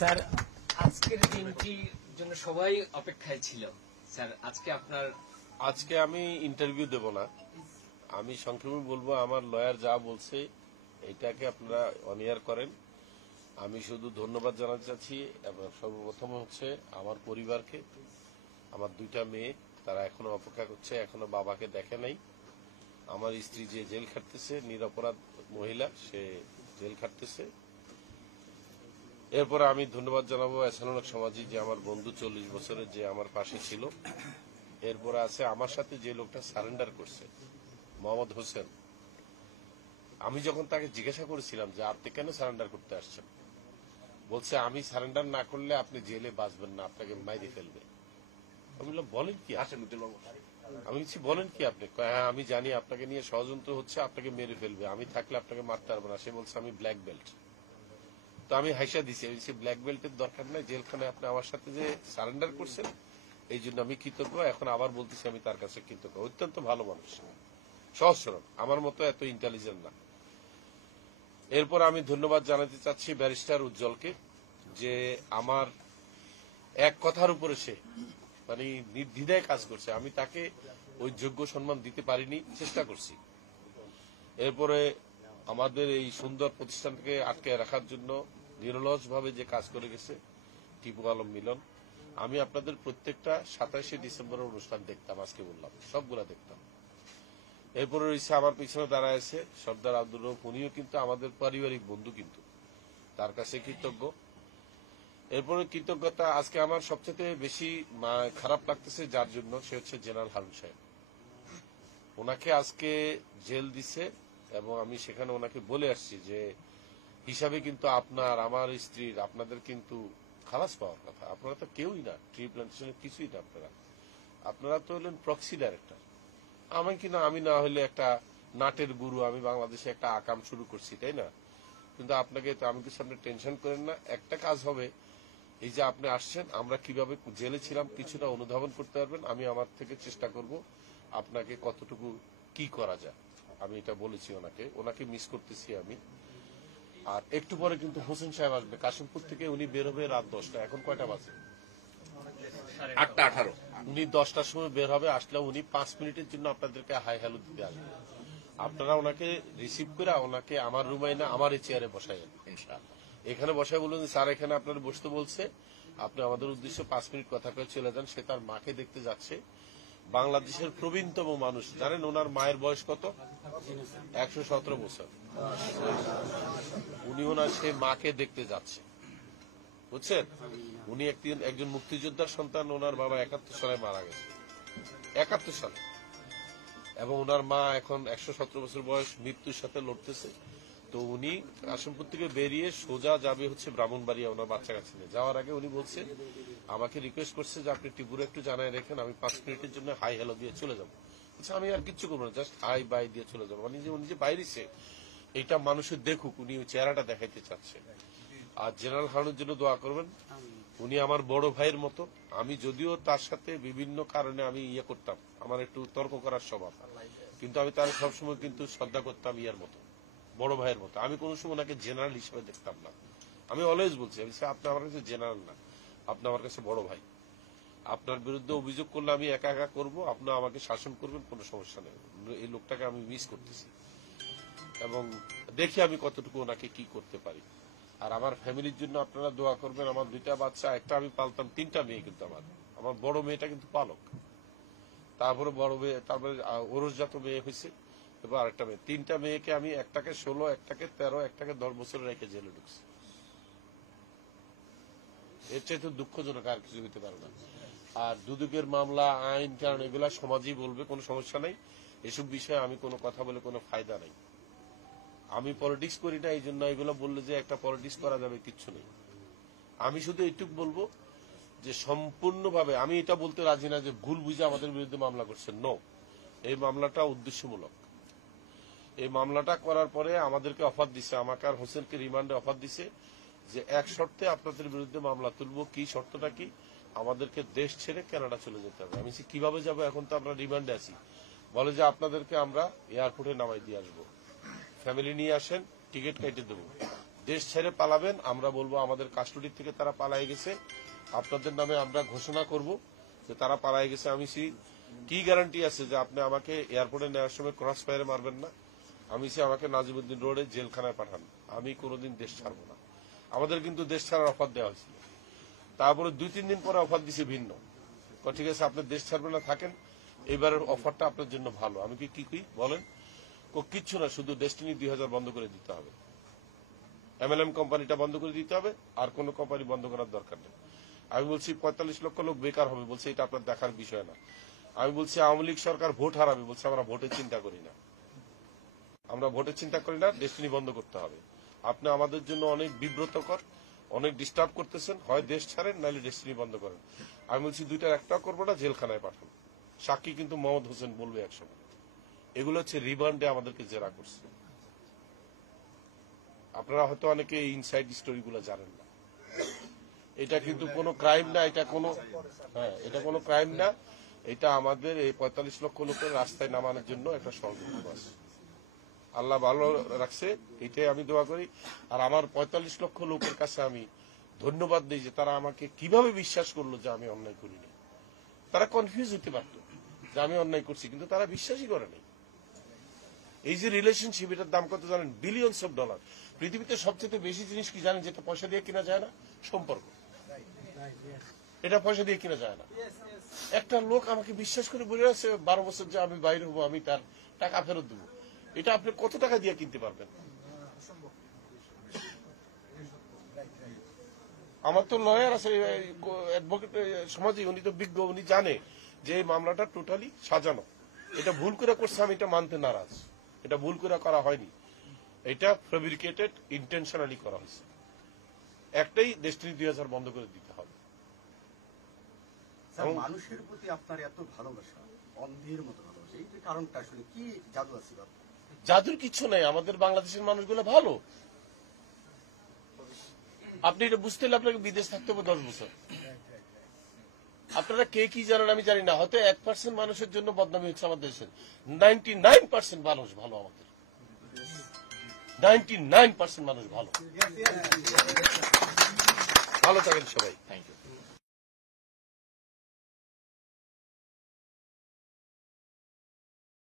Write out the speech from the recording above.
Sir, আজকের দিনটির জন্য সবাই অপেক্ষায় ছিল। স্যার, আজকে আমি ইন্টারভিউ দেব না, আমি সংক্ষেপে বলবো আমার লয়ার যা বলছে এটাকে আপনারা অনিয়ার করেন। আমি শুধু ধন্যবাদ জানাতে চাচ্ছি এবং সর্বপ্রথম হচ্ছে আমার পরিবারকে, আমার দুইটা মেয়ে, তারা এখনো অপেক্ষা করছে, এখনো বাবাকে দেখে নাই। আমার স্ত্রী যে জেল খাটতেছে, নিরপরাধ মহিলা, সে জেল খাটতেছে। এরপরে আমি ধন্যবাদ জানাবো এসানুলক সমাজী, যে আমার বন্ধু 40 বছরের, যে আমার পাশে ছিল। এরপরে আছে আমার সাথে যে লোকটা সারেন্ডার করছে, মোহাম্মদ হোসেন। আমি যখন তাকে জিজ্ঞাসা করেছিলাম যে আপনি কেন সারেন্ডার করতে আসছেন, বলছে আমি সারেন্ডার না করলে আপনি জেলে বাঁচবেন না, আপনাকে মাইরে ফেলবে। আমি বললাম বলেন কি, আমি বলছি বলেন কি আপনি? হ্যাঁ আমি জানি আপনাকে নিয়ে ষড়যন্ত্র হচ্ছে, আপনাকে মেরে ফেলবে, আমি থাকলে আপনাকে মারতে পারবো না। সে বলছে আমি ব্ল্যাক বেল্ট। তো আমি হাইসা দিছি, আমি বলছি ব্ল্যাক বেল্টের দরকার নাই, জেলখানে আপনি আমার সাথে যে সারেন্ডার করছেন এই জন্য আমি কৃতজ্ঞ। এখন আবার বলতেছি আমি তার কাছে কৃতজ্ঞ। অত্যন্ত ভালো মানুষ, সহজ সরল, আমার মতো এত ইন্টেলিজেন্ট না। এরপর আমি ধন্যবাদ জানাতে চাচ্ছি ব্যারিস্টার উজ্জ্বলকে, যে আমার এক কথার উপরে সে মানে নির্দ্বিধায় কাজ করছে। আমি তাকে ওই যোগ্য সম্মান দিতে পারিনি, চেষ্টা করছি। এরপরে আমাদের এই সুন্দর প্রতিষ্ঠানকে আটকে রাখার জন্য নিরলস ভাবে যে কাজ করে গেছে টিপু আলম মিলন। আমি আপনাদের প্রত্যেকটা 27শে ডিসেম্বরের অনুষ্ঠান দেখতাম, আজকে বললাম সবগুলা দেখতাম। এরপরে রয়েছে আমার পিছনে দাঁড়ায় আছে সর্দার আব্দুর রউফ, উনিও কিন্তু আমাদের পারিবারিক বন্ধু, কিন্তু তার কাছে কৃতজ্ঞ। এরপরে কৃতজ্ঞতা আজকে আমার সবচেয়ে বেশি খারাপ লাগতেছে যার জন্য, সে হচ্ছে জেনারেল হারুন সাহেব। ওনাকে আজকে জেল দিছে এবং আমি সেখানে ওনাকে বলে আসছি যে হিসাবে কিন্তু আপনার, আমার স্ত্রীর, আপনাদের কিন্তু খালাস পাওয়ার কথা। আপনারা তো কেউই না, ট্রি প্লান্টেশনের কিছুই না, আপনারা তো হলেন প্রক্সি ডাইরেক্টর। আমি না হলে একটা নাটের গুরু, আমি বাংলাদেশে একটা আকাম শুরু করছি, তাই না? কিন্তু আপনাকে তো, আমি কিছু আপনি টেনশন করেন না। একটা কাজ হবে, এই যে আপনি আসছেন, আমরা কিভাবে জেলে ছিলাম কিছুটা অনুধাবন করতে পারবেন। আমি আমার থেকে চেষ্টা করব আপনাকে কতটুকু কি করা যায়, আমি এটা বলেছি ওনাকে মিস করতেছি আমি। আর একটু পরে কিন্তু হোসেন সাহেব আসবে কাশিমপুর থেকে, উনি বের হবে রাত 10টা। এখন কয়টা বাজে? 8:18। উনি 10টার সময় বের হবে, আসলে উনি 5 মিনিটের জন্য আপনাদেরকে হাই হ্যালো দিতে আসবে। আপনারা ওনাকে রিসিভ করে ওনাকে আমার রুমে না, আমার এই চেয়ারে বসাই ইনশাআল্লাহ। এখানে বসায় বলুন স্যার এখানে আপনার বসতে বলছে, আপনি আমাদের উদ্দেশ্যে 5 মিনিট কথা করে চলে যান। সে তার মাকে দেখতে যাচ্ছে। বাংলাদেশের প্রবীণতম মানুষ, জানেন ওনার মায়ের বয়স কত? 117 বছর। উনি ওনার সেই মাকে দেখতে যাচ্ছে, বুঝছেন? উনি একজন মুক্তিযোদ্ধার সন্তান। ওনার বাবা 71 সালে মারা গেছে, 71 সালে। এবং ওনার মা এখন 117 বছর বয়স, মৃত্যুর সাথে লড়তেছে। তো উনি কাশিমপুর থেকে বেরিয়ে সোজা যাবে হচ্ছে ব্রাহ্মণবাড়িয়া ওনার বাচ্চা কাছে নিয়ে। যাওয়ার আগে উনি বলছে, আমাকে রিকোয়েস্ট করছে যে আপনি টিপুরে একটু জানায় রেখেন, আমি 5 মিনিটের জন্য হাই হ্যালো দিয়ে চলে যাবো। আচ্ছা আমি আর কিচ্ছু করবো না, জাস্ট হাই বাই দিয়ে চলে যাবো। মানে উনি যে বাইরেছে এটা মানুষের দেখুক, উনি ওই চেহারাটা দেখাইতে চাচ্ছে। আর জেনারেল হারুনের জন্য দোয়া করবেন, উনি আমার বড় ভাইয়ের মতো। আমি যদিও তার সাথে বিভিন্ন কারণে আমি করতাম, আমার একটু তর্ক করার স্বভাব, কিন্তু আমি তার সবসময় কিন্তু শ্রদ্ধা করতাম ইয়ার মতো, বড় ভাইয়ের মতো। আমি কোনো সময় ওনাকে জেনারেল হিসেবে দেখতাম না। আমি অলওয়েজ বলছি, আপনি আমার কাছে জেনারেল না, আপনি আমার কাছে বড় ভাই। আপনার বিরুদ্ধে অভিযোগ করলে আমি একা একা করবো, আপনি আমাকে শাসন করবেন, কোনো সমস্যা নেই। এই লোকটাকে আমি মিস করতেছি এবং দেখি আমি কতটুকু ওনাকে কি করতে পারি। আর আমার ফ্যামিলির জন্য আপনারা দোয়া করবেন। আমার 2টা বাচ্চা, একটা আমি পালতাম, 3টা মেয়ে কিন্তু আমার বড় মেয়েটা কিন্তু পালক, তারপরে বড় মেয়ে, তারপরে ওরসজাত মেয়ে হয়েছে, এবং আরেকটা মেয়ে। 3টা মেয়েকে আমি একটাকে 16, একটাকে 13, একটাকে 10 বছর রেখে জেলে ঢুকছি। এর চাইতে দুঃখজনক আর কিছু হতে পারে না। আর দুদকের মামলা, আইন কারণ এগুলা সমাজই বলবে, কোনো সমস্যা নাই। এসব বিষয়ে আমি কোনো কথা বলে কোনো ফায়দা নাই। আমি পলিটিক্স করি না, এই জন্য এগুলো বললে যে একটা পলিটিক্স করা যাবে কিচ্ছু নেই। আমি শুধু এইটুকু বলবো যে সম্পূর্ণভাবে আমি এটা বলতে রাজি না যে ভুল বুঝে আমাদের বিরুদ্ধে মামলা করছেন। নো, এই মামলাটা উদ্দেশ্যমূলক। এই মামলাটা করার পরে আমাদেরকে অফার দিছে, আমাকে আর হোসেনকে রিমান্ডে অফার দিছে যে এক শর্তে আপনাদের বিরুদ্ধে মামলা তুলবো। কি শর্তটা কি? আমাদেরকে দেশ ছেড়ে কানাডা চলে যেতে হবে। আমি কিভাবে যাব, এখন তো আমরা রিমান্ডে আছি। বলে যে আপনাদেরকে আমরা এয়ারপোর্টে নামাই দিয়ে আসবো, ফ্যামিলি নিয়ে আসেন, টিকিট কেটে দেবো, দেশ ছেড়ে পালাবেন, আমরা বলবো আমাদের কাস্টডি থেকে তারা পালায় গেছে, আপনাদের নামে আমরা ঘোষণা করব যে তারা পালায় গেছে। আমি কি গ্যারান্টি আছে যে আপনি আমাকে এয়ারপোর্টে নেওয়ার সময় ক্রস ফায়ারে মারবেন না? আমি আমাকে নাজিমুদ্দিন রোডে জেলখানায় পাঠান, আমি কোনোদিন দেশ ছাড়বো না। আমাদের কিন্তু দেশ ছাড়ার অফার দেওয়া হয়েছিল, তারপরে 2-3 দিন পরে অফার দিছে ভিন্ন, ঠিক আছে আপনি দেশ ছাড়বেন না, থাকেন, এবারের অফারটা আপনার জন্য ভালো। আমি কি বলেন, কিচ্ছু না, শুধু ডেস্টিনি 2000 বন্ধ করে দিতে হবে, MLM কোম্পানিটা বন্ধ করে দিতে হবে, আর কোনো কোম্পানি বন্ধ করার দরকার নেই। আমি বলছি 45 লক্ষ লোক বেকার হবে, বলছে এটা আপনার দেখার বিষয় না। আমি বলছি আওয়ামী লীগ সরকার ভোট হারাবে, বলছে আমরা ভোটের চিন্তা করি না, ডেস্টিনি বন্ধ করতে হবে। আপনি আমাদের জন্য অনেক বিব্রতকর, অনেক ডিস্টার্ব করতেছেন, হয় দেশ ছাড়েন নাহলে ডেস্টিনি বন্ধ করেন। আমি বলছি দুইটার একটা করবো না, জেলখানায় পাঠান। সাক্ষী কিন্তু মোহাম্মদ হোসেন বলবে একসময়। এগুলো হচ্ছে রিমান্ডে আমাদেরকে জেরা করছে। আপনারা হয়তো অনেকে ইনসাইড স্টোরি গুলো জানেন না। এটা কিন্তু কোনো ক্রাইম না, এটা কোনো ক্রাইম না, এটা আমাদের এই 45 লক্ষ লোকের রাস্তায় নামানোর জন্য একটা ষড়যন্ত্র আছে। আল্লাহ ভালো রাখছে, এটাই আমি দোয়া করি। আর আমার 45 লক্ষ লোকের কাছে আমি ধন্যবাদ দিই যে তারা আমাকে কিভাবে বিশ্বাস করলো যে আমি অন্যায় করিনি। তারা কনফিউজ হতে পারত যে আমি অন্যায় করছি, কিন্তু তারা বিশ্বাসই করে নাই। এই যে রিলেশনশিপ, এটার দাম কত জানেন? Billions of dollar. পৃথিবীতে সবচেয়ে বেশি জিনিস কি জানেন যেটা পয়সা দিয়ে কিনা যায় না? সম্পর্ক। এটা পয়সা দিয়ে কিনা যায় না। একটা লোক আমাকে বিশ্বাস করে বলে আছে 12 বছর যে আমি বাইরে হবো, আমি তার টাকা ফেরত দেবো, এটা আপনি কত টাকা দিয়ে কিনতে পারবেন? আমার তো লয়ার আছে, অ্যাডভোকেট সমাজে, উনি তো বিজ্ঞ, উনি জানে যে এই মামলাটা টোটালি সাজানো। এটা ভুল করে করছে, আমি এটা মানতে নারাজ। এটা ভুল করে করা হয়নি, এটা ফেব্রিকেটেড, ইন্টেনশনালি করা হয়েছে। একটাই, ডেস্টিনি 2000 বন্ধ করে দিতে হবে। মানুষের প্রতি আপনার এত ভালোবাসা, অন্ধের মতো ভালোবাসা, এই যে কারণটা আসলে কি জাদু আছে? জাদুর কিছু নাই, আমাদের বাংলাদেশের মানুষগুলো ভালো। আপনি এটা বুঝতে হলে আপনাকে বিদেশ থাকতে হবে 10 বছর। আপনারা কে কি জানেন আমি জানি না, হয়তো 1% মানুষের জন্য বদনামি হচ্ছে আমাদের দেশের। 99% মানুষ ভালো, আমাদের 99% মানুষ ভালো। ভালো থাকেন সবাই। Thank you.